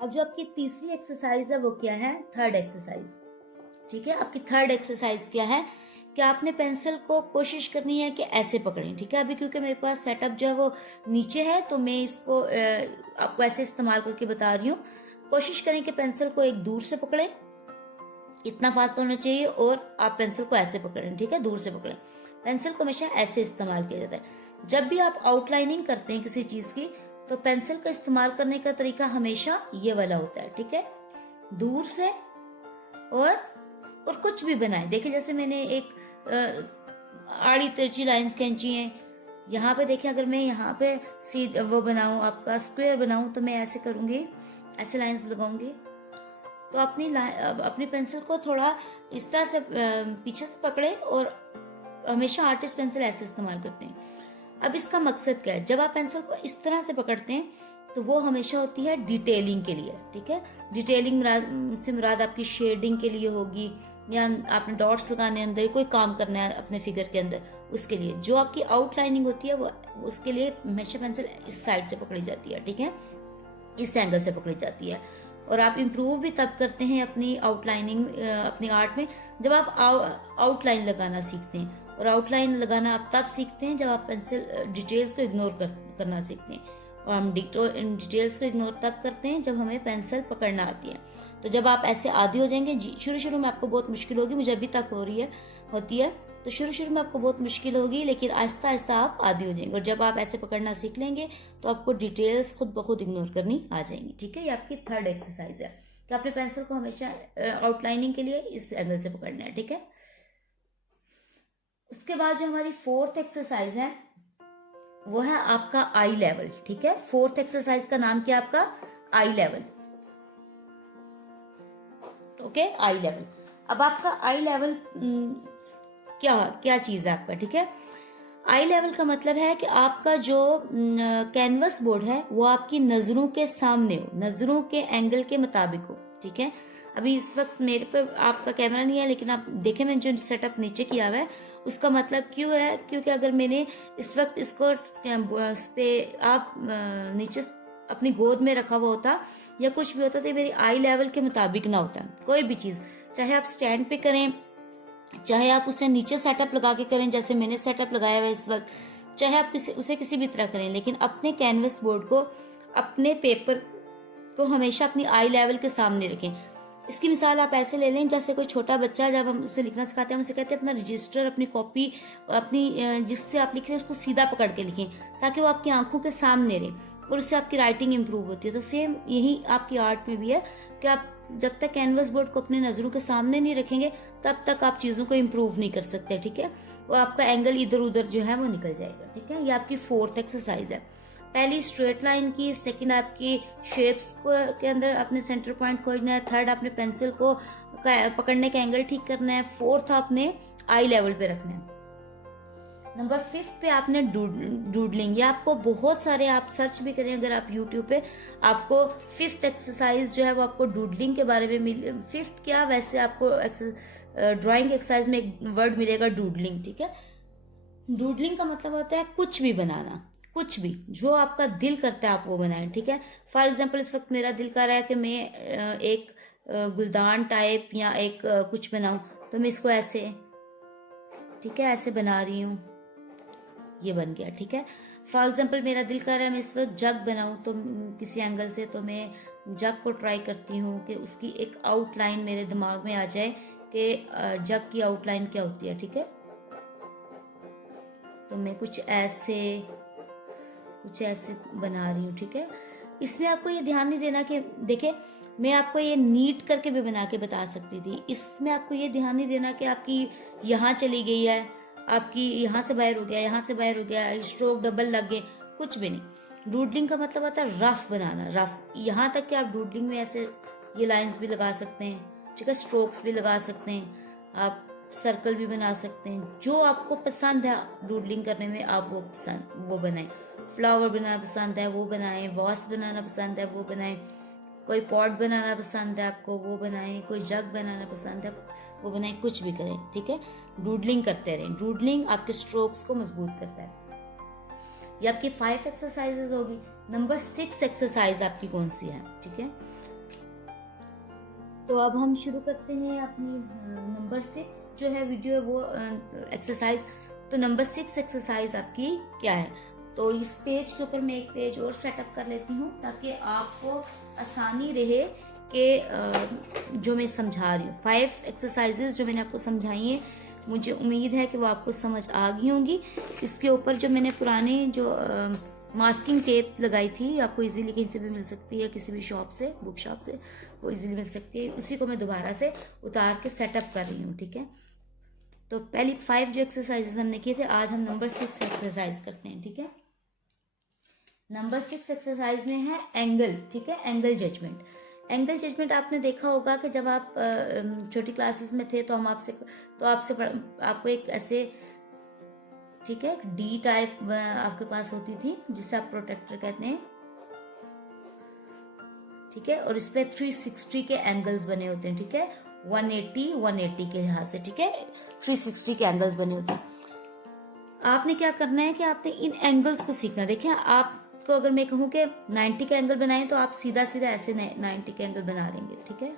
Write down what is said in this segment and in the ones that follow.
अब जो आपकी तीसरी एक्सरसाइज है वो क्या है, थर्ड एक्सरसाइज। ठीक है, आपकी थर्ड एक्सरसाइज क्या है कि आपने पेंसिल को कोशिश करनी है कि ऐसे पकड़ें। ठीक है, अभी क्योंकि मेरे पास सेटअप जो है वो नीचे है तो मैं इसको आपको ऐसे इस्तेमाल करके बता रही हूँ। कोशिश करें कि पेंसिल को एक दूर से पकड़ें, इतना फास्ट होना चाहिए, और आप पेंसिल को ऐसे पकड़ें। ठीक है, दूर से पकड़ें। पेंसिल को हमेशा ऐसे इस्तेमाल किया जाता है। जब भी आप आउटलाइनिंग करते हैं किसी चीज की तो पेंसिल का इस्तेमाल करने का तरीका हमेशा ये वाला होता है। ठीक है, दूर से और कुछ भी बनाए। देखिए जैसे मैंने एक आड़ी तिरछी लाइंस खींची हैं यहाँ पे। देखिए अगर मैं यहाँ पे सीधा वो बनाऊं, आपका स्क्वायर बनाऊं, तो मैं ऐसे करूंगी, ऐसे लाइंस लगाऊंगी। तो अपनी पेंसिल को थोड़ा इस तरह से पीछे से पकड़े, और हमेशा आर्टिस्ट पेंसिल ऐसे इस्तेमाल करते हैं। अब इसका मकसद क्या है, जब आप पेंसिल को इस तरह से पकड़ते हैं तो वो हमेशा होती है डिटेलिंग के लिए। ठीक है, डिटेलिंग से मुराद आपकी शेडिंग के लिए होगी, या आपने डॉट्स लगाने अंदर कोई काम करना है अपने फिगर के अंदर, उसके लिए। जो आपकी आउटलाइनिंग होती है वो उसके लिए हमेशा पेंसिल इस साइड से पकड़ी जाती है। ठीक है, इस एंगल से पकड़ी जाती है। और आप इम्प्रूव भी तब करते हैं अपनी आउटलाइनिंग, अपनी आर्ट में, जब आप आउटलाइन लगाना सीखते हैं। और आउटलाइन लगाना आप तब सीखते हैं जब आप पेंसिल डिटेल्स को इग्नोर करना सीखते हैं। और हम डिटेल्स को इग्नोर तब करते हैं जब हमें पेंसिल पकड़ना आती है। तो जब आप ऐसे आदी हो जाएंगे, शुरू में आपको बहुत मुश्किल होगी, मुझे अभी तक होती है, तो शुरू में आपको बहुत मुश्किल होगी, लेकिन आहिस्ता आहिस्ता आप आदी हो जाएंगे। और जब आप ऐसे पकड़ना सीख लेंगे तो आपको डिटेल्स खुद ब खुद इग्नोर करनी आ जाएंगी। ठीक है, ये आपकी थर्ड एक्सरसाइज है कि आपने पेंसिल को हमेशा आउटलाइनिंग के लिए इस एंगल से पकड़ना है। ठीक है, उसके बाद जो हमारी फोर्थ एक्सरसाइज है वो है आपका आई लेवल। ठीक है, फोर्थ एक्सरसाइज का नाम क्या है आपका, आई लेवल। ओके, आई लेवल। अब आपका आई लेवल क्या चीज है आपका। ठीक है, आई लेवल का मतलब है कि आपका जो कैनवस बोर्ड है वो आपकी नजरों के सामने हो, नजरों के एंगल के मुताबिक हो। ठीक है, अभी इस वक्त मेरे पे आपका कैमरा नहीं है, लेकिन आप देखें मैंने जो सेटअप नीचे किया हुआ है उसका मतलब क्यों है, क्योंकि अगर मैंने इस वक्त इसको पे आप नीचे अपनी गोद में रखा हुआ होता या कुछ भी होता तो मेरी आई लेवल के मुताबिक ना होता। कोई भी चीज, चाहे आप स्टैंड पे करें, चाहे आप उसे नीचे सेटअप लगा के करें जैसे मैंने सेटअप लगाया हुआ है इस वक्त, चाहे आप उसे किसी भी तरह करें, लेकिन अपने कैनवस बोर्ड को, अपने पेपर को हमेशा अपनी आई लेवल के सामने रखें। इसकी मिसाल आप ऐसे ले लें, जैसे कोई छोटा बच्चा, जब हम उसे लिखना सिखाते हैं हम उसे कहते हैं अपना रजिस्टर, अपनी कॉपी, अपनी जिससे आप लिख रहे हैं उसको सीधा पकड़ के लिखें ताकि वो आपकी आंखों के सामने रहे, और उससे आपकी राइटिंग इंप्रूव होती है। तो सेम यही आपकी आर्ट में भी है कि आप जब तक कैनवस बोर्ड को अपने नजरों के सामने नहीं रखेंगे तब तक आप चीजों को इम्प्रूव नहीं कर सकते। ठीक है, वो आपका एंगल इधर उधर जो है वो निकल जाएगा। ठीक है, ये आपकी फोर्थ एक्सरसाइज है। पहली स्ट्रेट लाइन की, सेकंड आपकी शेप्स के अंदर अपने सेंटर पॉइंट खोजना है, थर्ड आपने पेंसिल को पकड़ने का एंगल ठीक करना है, फोर्थ आपने आई लेवल पे रखना है। नंबर 5 पे आपने डूडलिंग। ये आपको बहुत सारे, आप सर्च भी करें अगर आप यूट्यूब पे, आपको 5th एक्सरसाइज जो है वो आपको डूडलिंग के बारे में मिल, 5th क्या, वैसे आपको ड्राइंग एक्सरसाइज में एक वर्ड मिलेगा डूडलिंग। ठीक है, डूडलिंग का मतलब होता है कुछ भी बनाना, कुछ भी जो आपका दिल करता है आप वो बनाएं। ठीक है, फॉर एग्जाम्पल इस वक्त मेरा दिल कर रहा है कि मैं एक गुलदान टाइप या एक कुछ बनाऊं, तो मैं इसको ऐसे, ठीक है, ऐसे बना रही हूँ, ये बन गया। ठीक है, फॉर एग्जाम्पल मेरा दिल कर रहा है मैं इस वक्त जग बनाऊं, तो किसी एंगल से, तो मैं जग को ट्राई करती हूँ कि उसकी एक आउटलाइन मेरे दिमाग में आ जाए कि जग की आउटलाइन क्या होती है। ठीक है, तो मैं कुछ ऐसे बना रही हूँ। ठीक है, इसमें आपको ये ध्यान नहीं देना कि देखे मैं आपको ये नीट करके भी बना के बता सकती थी, इसमें आपको ये ध्यान नहीं देना कि आपकी यहाँ चली गई है, आपकी यहाँ से बाहर हो गया, यहाँ से बाहर हो गया, स्ट्रोक डबल लग गए, कुछ भी नहीं। डूडलिंग का मतलब होता है रफ बनाना, रफ। यहाँ तक कि आप डूडलिंग में ऐसे ये लाइंस भी लगा सकते हैं, ठीक है, स्ट्रोक्स भी लगा सकते हैं, आप सर्कल भी बना सकते हैं, जो आपको पसंद है डूडलिंग करने में आप वो बनाएं। फ्लावर बनाना पसंद है वो बनाएं, वॉस बनाना पसंद है वो बनाएं, कोई पॉट बनाना पसंद है आपको वो बनाएं, कोई जग बनाना पसंद है वो बनाएं, कुछ भी करें। ठीक है, डूडलिंग करते रहें। डूडलिंग आपके स्ट्रोक्स को मजबूत करता है। ये आपकी 5 एक्सरसाइजेज होगी। नंबर 6 एक्सरसाइज आपकी कौन सी है? ठीक है, तो अब हम शुरू करते हैं अपनी नंबर 6 जो है वीडियो है वो एक्सरसाइज। तो नंबर 6 एक्सरसाइज आपकी क्या है, तो इस पेज के ऊपर मैं एक पेज और सेटअप कर लेती हूँ ताकि आपको आसानी रहे कि जो मैं समझा रही हूँ। 5 एक्सरसाइजेज जो मैंने आपको समझाई हैं, मुझे उम्मीद है कि वो आपको समझ आ गई होंगी। इसके ऊपर जो मैंने पुराने जो मास्किंग टेप लगाई थी, आपको इजीली कहीं से भी मिल सकती है, किसी भी शॉप से, बुक शॉप से वो इजीली मिल सकती है। उसी को मैं दोबारा से उतार के सेटअप कर रही हूँ, ठीक है। तो पहली 5 जो एक्सरसाइजेस हमने किए थे, आज हम नंबर 6 एक्सरसाइज करते हैं, ठीक है। नंबर 6 एक्सरसाइज में है एंगल, ठीक है, एंगल जजमेंट। एंगल जजमेंट आपने देखा होगा कि जब आप छोटी क्लासेस में थे तो हम आपको एक ऐसे, ठीक है, डी टाइप आपके पास होती थी जिसे आप प्रोटेक्टर कहते हैं, ठीक है, और इस पे 360 के एंगल्स बने होते हैं, ठीक है, 180 के लिहाज से, ठीक है, 360 के एंगल्स बने होते हैं। आपने क्या करना है कि आपने इन एंगल्स को सीखना। देखिए आपको अगर मैं कहूं कि 90 का एंगल बनाएं तो आप सीधा सीधा ऐसे 90 के एंगल बना देंगे, ठीक है,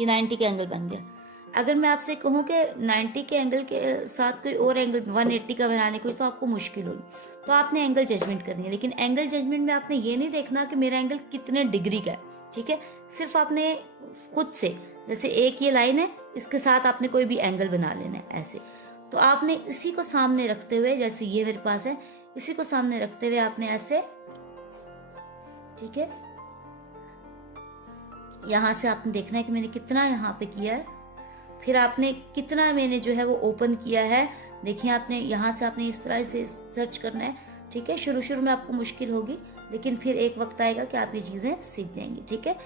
ये 90 का एंगल बन गया। अगर मैं आपसे कहूं कि 90 के एंगल के साथ कोई और एंगल 180 का बनाने को, तो आपको मुश्किल होगी। तो आपने एंगल जजमेंट करनी है, लेकिन एंगल जजमेंट में आपने ये नहीं देखना कि मेरा एंगल कितने डिग्री का है, ठीक है। सिर्फ आपने खुद से, जैसे एक ये लाइन है, इसके साथ आपने कोई भी एंगल बना लेना है ऐसे। तो आपने इसी को सामने रखते हुए, जैसे ये मेरे पास है, इसी को सामने रखते हुए आपने ऐसे, ठीक है, यहां से आपने देखना है कि मैंने कितना यहाँ पे किया है, फिर आपने कितना मैंने जो है वो ओपन किया है। देखिए आपने यहाँ से आपने इस तरह से सर्च करना है, ठीक है। शुरू में आपको मुश्किल होगी, लेकिन फिर एक वक्त आएगा कि आप ये चीजें सीख जाएंगे, ठीक है।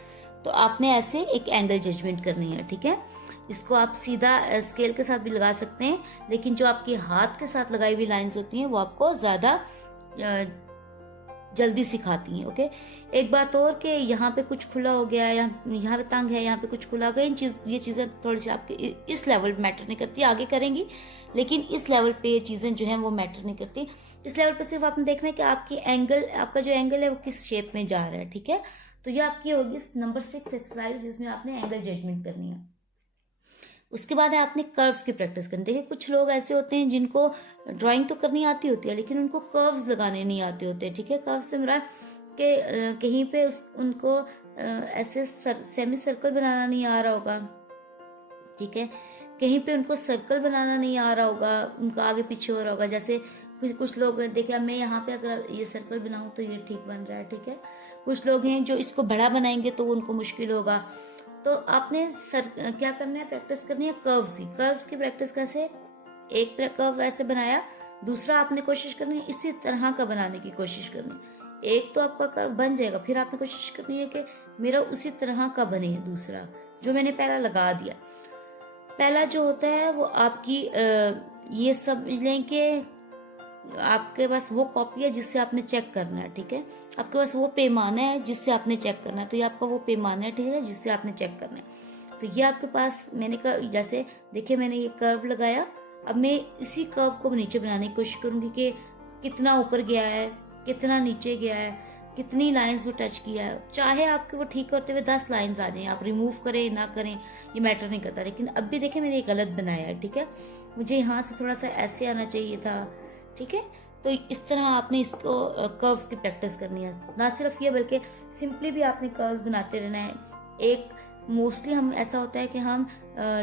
तो आपने ऐसे एक एंगल जजमेंट करनी है, ठीक है। इसको आप सीधा स्केल के साथ भी लगा सकते हैं, लेकिन जो आपके हाथ के साथ लगाई हुई लाइंस होती हैं वो आपको ज्यादा जल्दी सिखाती हैं, ओके। एक बात और कि यहाँ पे कुछ खुला हो गया, यहाँ पे तंग है, यहाँ पे कुछ खुला हो गया, ये चीज़ें थोड़ी सी आपके इस लेवल पे मैटर नहीं करती, आगे करेंगी, लेकिन इस लेवल पे ये चीज़ें जो हैं वो मैटर नहीं करती। इस लेवल पे सिर्फ आपने देखना है कि आपका जो एंगल है वो किस शेप में जा रहा है, ठीक है। तो ये आपकी होगी नंबर 6 एक्सरसाइज, जिसमें आपने एंगल जजमेंट करनी है। उसके बाद है आपने कर्व्स की प्रैक्टिस करनी। देखिए कुछ लोग ऐसे होते हैं जिनको ड्राइंग तो करनी आती होती है, लेकिन उनको कर्व्स लगाने नहीं आते होते, ठीक है। कर्व्स से मेरा कि कहीं पे उनको ऐसे सेमी सर्कल बनाना नहीं आ रहा होगा, ठीक है, कहीं पे उनको सर्कल बनाना नहीं आ रहा होगा, उनका आगे पीछे हो रहा होगा। जैसे कुछ लोग देखिए, मैं यहाँ पे अगर ये सर्कल बनाऊं तो ये ठीक बन रहा है, ठीक है। कुछ लोग हैं जो इसको बड़ा बनाएंगे तो उनको मुश्किल होगा। तो आपने क्या करना है, प्रैक्टिस करनी है कर्व्स की प्रैक्टिस। कैसे, एक कर्व ऐसे बनाया, दूसरा आपने कोशिश करनी है इसी तरह का बनाने की कोशिश करनी है। एक तो आपका कर्व बन जाएगा, फिर आपने कोशिश करनी है कि मेरा उसी तरह का बने दूसरा जो मैंने पहला लगा दिया। पहला जो होता है वो आपकी ये समझ लें कि आपके पास वो कॉपी है जिससे आपने चेक करना है, ठीक है। आपके पास वो पैमाना है जिससे आपने चेक करना है, तो ये आपका वो पैमाना है, ठीक है, जिससे आपने चेक करना है। तो ये आपके पास मैंने जैसे देखिए मैंने ये कर्व लगाया, अब मैं इसी कर्व को नीचे बनाने की कोशिश करूंगी कि कितना ऊपर गया है, कितना नीचे गया है, कितनी लाइंस में टच किया है। चाहे आपके वो ठीक करते हुए 10 लाइंस आ जाए, आप रिमूव करें ना करें ये मैटर नहीं करता, लेकिन अब भी देखिए मैंने ये गलत बनाया है, ठीक है। मुझे यहाँ से थोड़ा सा ऐसे आना चाहिए था, ठीक है। तो इस तरह आपने इसको कर्व्स की प्रैक्टिस करनी है। ना सिर्फ ये बल्कि सिंपली भी आपने कर्व्स बनाते रहना है। एक मोस्टली हम ऐसा होता है कि हम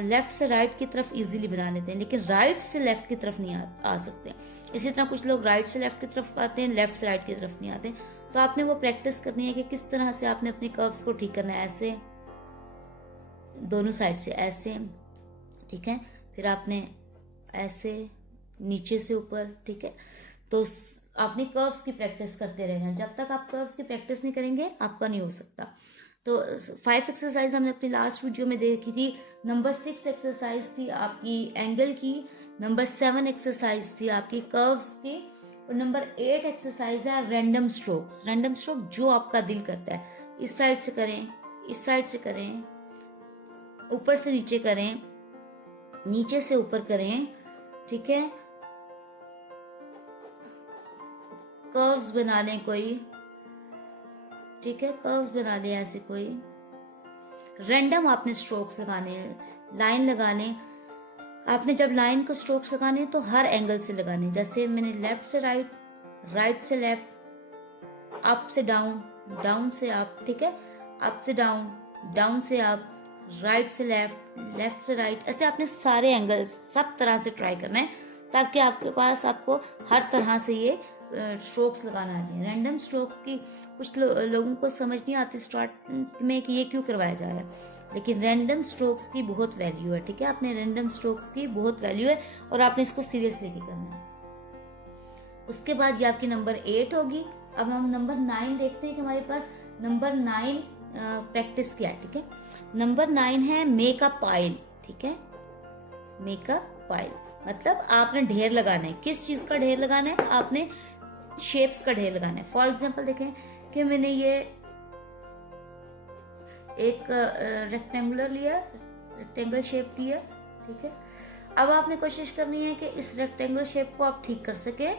लेफ्ट से राइट की तरफ इजीली बना लेते हैं, लेकिन राइट से लेफ्ट की तरफ नहीं आ सकते। इसी तरह कुछ लोग राइट से लेफ्ट की तरफ आते हैं, लेफ्ट से राइट की तरफ नहीं आते। तो आपने वो प्रैक्टिस करनी है कि किस तरह से आपने अपने कर्व्स को ठीक करना है। ऐसे दोनों साइड से ऐसे, ठीक है, फिर आपने ऐसे नीचे से ऊपर, ठीक है। तो आपने कर्व्स की प्रैक्टिस करते रहना। जब तक आप कर्व्स की प्रैक्टिस नहीं करेंगे आपका नहीं हो सकता। तो 5 एक्सरसाइज हमने अपनी लास्ट वीडियो में देखी थी। नंबर 6 एक्सरसाइज थी आपकी एंगल की, नंबर 7 एक्सरसाइज थी आपकी कर्व्स की, और नंबर 8 एक्सरसाइज है रैंडम स्ट्रोक्स। रैंडम स्ट्रोक जो आपका दिल करता है, इस साइड से करें, इस साइड से करें, ऊपर से नीचे करें, नीचे से ऊपर करें, ठीक है। कर्व्स बना लें कोई, ठीक है, कर्व्स बना लें ऐसे कोई। रैंडम आपने स्ट्रोक्स लगाने हैं, लाइन लगाने। आपने जब लाइन को स्ट्रोक्स लगाने तो हर एंगल से लगाने, जैसे मैंने लेफ्ट से राइट, राइट से लेफ्ट, अप से डाउन, डाउन से अप, ठीक है, अप से डाउन, डाउन से अप, राइट से लेफ्ट, लेफ्ट से राइट, ऐसे आपने सारे एंगल सब तरह से ट्राई करना है ताकि आपके पास आपको हर तरह से ये स्ट्रोक्स लगाना आ जाए। रैंडम स्ट्रोक्स की कुछ लोगों को समझ नहीं आती स्टार्ट में कि ये क्यों करवाया जा रहा है, लेकिन रैंडम स्ट्रोक्स की बहुत वैल्यू है, ठीक है। आपने रैंडम स्ट्रोक्स की बहुत वैल्यू है और आपने इसको सीरियस लेके करना है। उसके बाद ये आपकी नंबर 8 होगी। अब हम नंबर 9 देखते हैं कि हमारे पास नंबर 9 प्रैक्टिस क्या है, ठीक है। नंबर 9 है मेक अ पाइल, ठीक है। मेक अ पाइल मतलब आपने ढेर लगाना है। किस चीज का ढेर लगाना है? आपने शेप्स का ढेर लगाना है। फॉर एग्जाम्पल देखें कि मैंने ये एक रेक्टेंगुलर लिया, रेक्टेंगल शेप लिया, ठीक है। अब आपने कोशिश करनी है कि इस रेक्टेंगल शेप को आप ठीक कर सके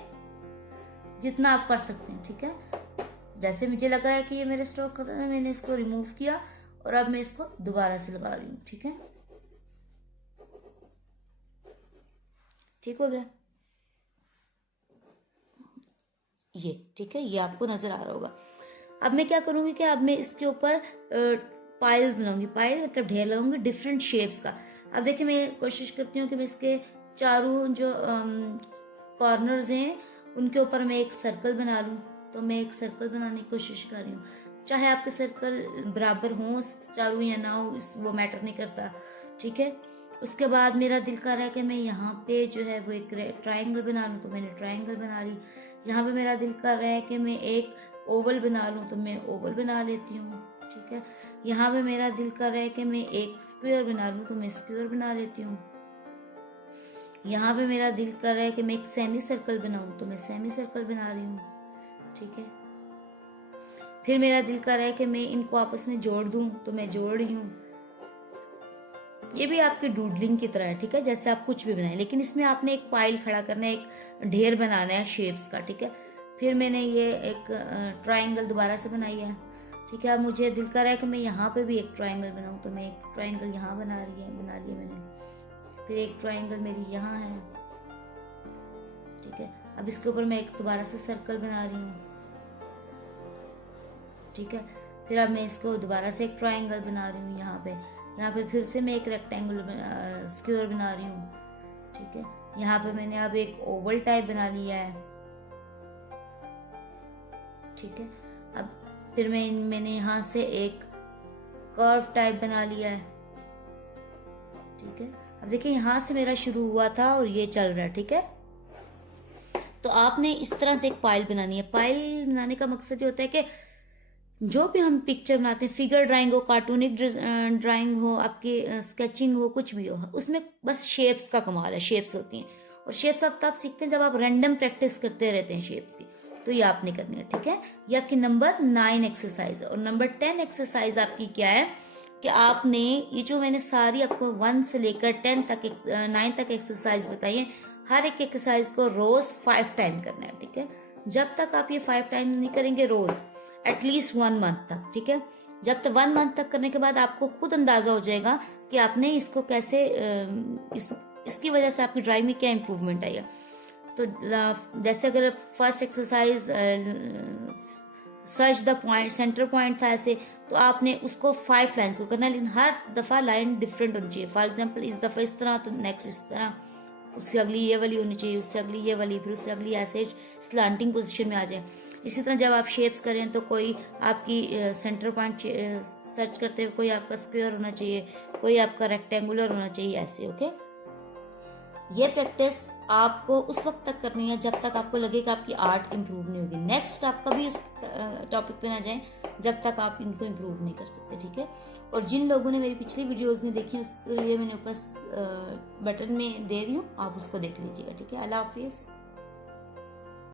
जितना आप कर सकते हैं, ठीक है। जैसे मुझे लग रहा है कि ये मेरे स्ट्रोक खत्म है, मैंने इसको रिमूव किया और अब मैं इसको दोबारा से लगा रही हूँ, ठीक है। ठीक हो गया ये, ठीक है, ये आपको नजर आ रहा होगा। अब मैं क्या करूंगी कि अब मैं इसके ऊपर पाइल्स बनाऊंगी। पाइल मतलब ढेर लगाऊंगी डिफरेंट शेप्स का। अब देखिए मैं कोशिश करती हूँ कि मैं इसके चारों जो कॉर्नर्स हैं उनके ऊपर मैं एक सर्कल बना लूँ। तो मैं एक सर्कल बनाने की कोशिश कर रही हूँ। चाहे आपके सर्कल बराबर हो चारों या ना हो, वो मैटर नहीं करता, ठीक है। उसके बाद मेरा दिल कर रहा है कि मैं यहाँ पे जो है वो एक ट्राइंगल बना लूँ, तो मैंने ट्राइंगल बना ली। यहाँ पे मेरा दिल कर रहा है कि मैं एक ओवल बना लूँ, तो मैं ओवल बना लेती हूँ, ठीक है। यहाँ पे मेरा दिल कर रहा है कि मैं एक स्क्वायर बना लूँ, तो मैं स्क्वायर बना लेती हूँ। यहाँ पे मेरा दिल कर रहा है कि मैं एक सेमी सर्कल बनाऊँ, तो मैं सेमी सर्कल बना रही हूँ, ठीक है। फिर मेरा दिल कर रहा है कि मैं इनको आपस में जोड़ दूँ, तो मैं जोड़ रही हूँ। ये भी आपकी डूडलिंग की तरह है, ठीक है, जैसे आप कुछ भी बनाए, लेकिन इसमें आपने एक पाइल खड़ा करना है, एक ढेर बनाना है शेप्स का, ठीक है। फिर मैंने ये एक ट्राइंगल दोबारा से बनाई है, ठीक है। अब मुझे दिल कर रहा है कि मैं यहाँ पे भी एक ट्राइंगल बनाऊँ, तो मैं एक ट्राइंगल यहाँ बना लिया मैंने। फिर एक ट्राइंगल मेरी यहाँ है, ठीक है। अब इसके ऊपर मैं एक दोबारा से सर्कल बना रही हूँ, ठीक है। फिर अब मैं इसको दोबारा से एक ट्राइंगल बना रही हूँ यहाँ पे फिर से मैं एक रेक्टेंगल स्क्वायर बना रही हूँ, ठीक है। यहाँ पे मैंने अब एक ओवल टाइप बना लिया है, ठीक है। अब फिर मैंने यहाँ से एक कर्व टाइप बना लिया है, ठीक है। अब देखिए यहाँ से मेरा शुरू हुआ था और ये चल रहा है, ठीक है। तो आपने इस तरह से एक पाइल बनानी है। पाइल बनाने का मकसद ये होता है कि जो भी हम पिक्चर बनाते हैं, फिगर ड्राइंग हो, कार्टूनिक ड्राइंग हो, आपकी स्केचिंग हो, कुछ भी हो, उसमें बस शेप्स का कमाल है। शेप्स होती हैं और शेप्स आप तब सीखते हैं जब आप रैंडम प्रैक्टिस करते रहते हैं शेप्स की। तो ये आपने करनी है, ठीक है। ये आपकी नंबर 9 एक्सरसाइज है। और नंबर 10 एक्सरसाइज आपकी क्या है कि आपने ये जो मैंने सारी आपको 1 से लेकर 9 तक एक्सरसाइज बताई है, हर एक एक्सरसाइज को रोज 5 टाइम करना है, ठीक है। जब तक आप ये 5 टाइम नहीं करेंगे रोज, एटलीस्ट 1 मंथ तक, ठीक है। जब तक 1 मंथ तक करने के बाद आपको खुद अंदाजा हो जाएगा कि आपने इसको कैसे इसकी वजह से आपकी ड्राइंग में क्या इंप्रूवमेंट आएगा। तो जैसे अगर first exercise search the point, centre point था ऐसे, तो आपने उसको 5 लाइन्स को करना है, लेकिन हर दफा लाइन डिफरेंट होनी चाहिए। फॉर एग्जाम्पल इस दफा इस तरह, तो नेक्स्ट इस तरह, उससे अगली ये वाली होनी चाहिए, उससे अगली ये वाली, फिर उससे अगली ऐसे स्लांटिंग पोजीशन में आ जाए। इसी तरह जब आप शेप्स करें तो कोई आपकी सेंटर पॉइंट सर्च करते हुए कोई आपका स्क्वायर होना चाहिए, कोई आपका रेक्टेंगुलर होना चाहिए, ऐसे, ओके। ये प्रैक्टिस आपको उस वक्त तक करनी है जब तक आपको लगे कि आपकी आर्ट इंप्रूव नहीं होगी। नेक्स्ट आप कभी उस टॉपिक पे ना जाएं जब तक आप इनको इंप्रूव नहीं कर सकते, ठीक है। और जिन लोगों ने मेरी पिछली वीडियोस नहीं देखी उसके लिए मैंने ऊपर बटन में दे रही हूँ, आप उसको देख लीजिएगा, ठीक है। अल्लाह हाफिज़।